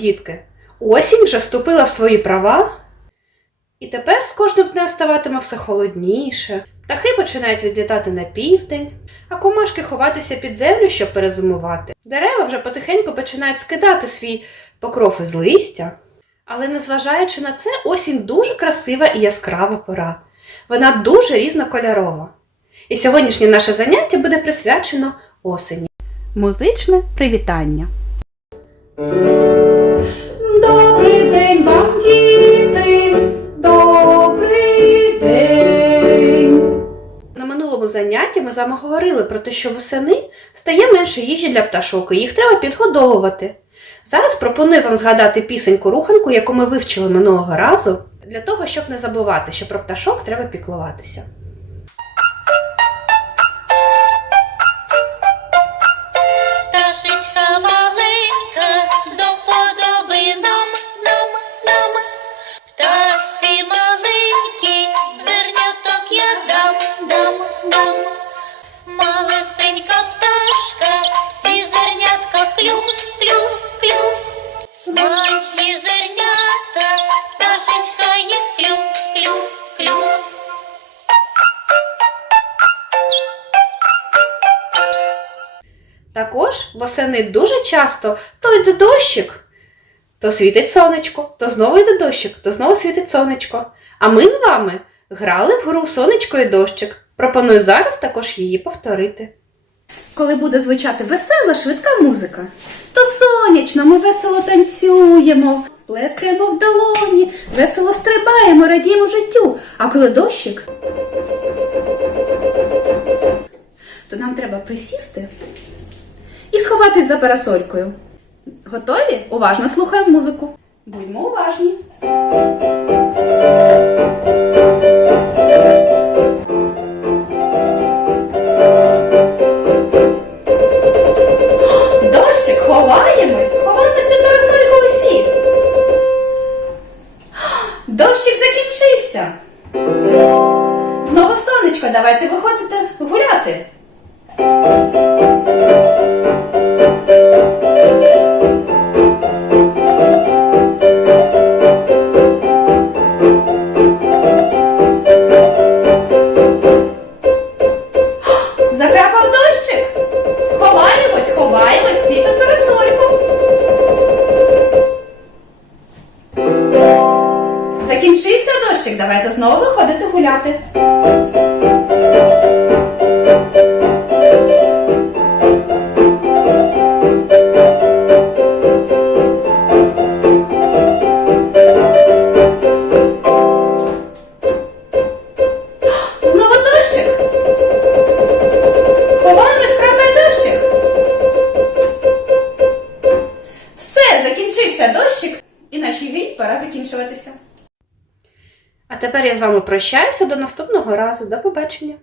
дітки, осінь вже вступила в свої права, і тепер з кожним днем ставатиме все холодніше, птахи починають відлітати на південь, а комашки ховатися під землю, щоб перезимувати. Дерева вже потихеньку починають скидати свій покров із листя. Але незважаючи на це, осінь дуже красива і яскрава пора. Вона дуже різнокольорова. І сьогоднішнє наше заняття буде присвячено осені. Музичне привітання. Занятті ми з вами говорили про те, що восени стає менше їжі для пташок, і їх треба підгодовувати. Зараз пропоную вам згадати пісеньку руханку, яку ми вивчили минулого разу, для того, щоб не забувати, що про пташок треба піклуватися. Пташечка маленька, до подоби нам, нам, нам. Пташці маленькій, дам. Малесенька пташка, всі зернятка клю, клю, клю. Смачні зернята, пташечка їх клю, клю, клю. Також восени дуже часто то йде дощик, то світить сонечко, то знову йде дощик, то знову світить сонечко. А ми з вами грали в гру сонечко і дощик. Пропоную зараз також її повторити. Коли буде звучати весела, швидка музика, то сонячно ми весело танцюємо, плескаємо в долоні, весело стрибаємо, радіємо життю. А коли дощик, то нам треба присісти і сховатись за парасолькою. Готові? Уважно слухаємо музику. Будьмо уважні. Давайте виходите гуляти. Закрапав дощик. Ховаємось, ховаємось всі під парасольку. Закінчився дощик, давайте знову виходити гуляти. І пора закінчуватися. А тепер я з вами прощаюся до наступного разу. До побачення.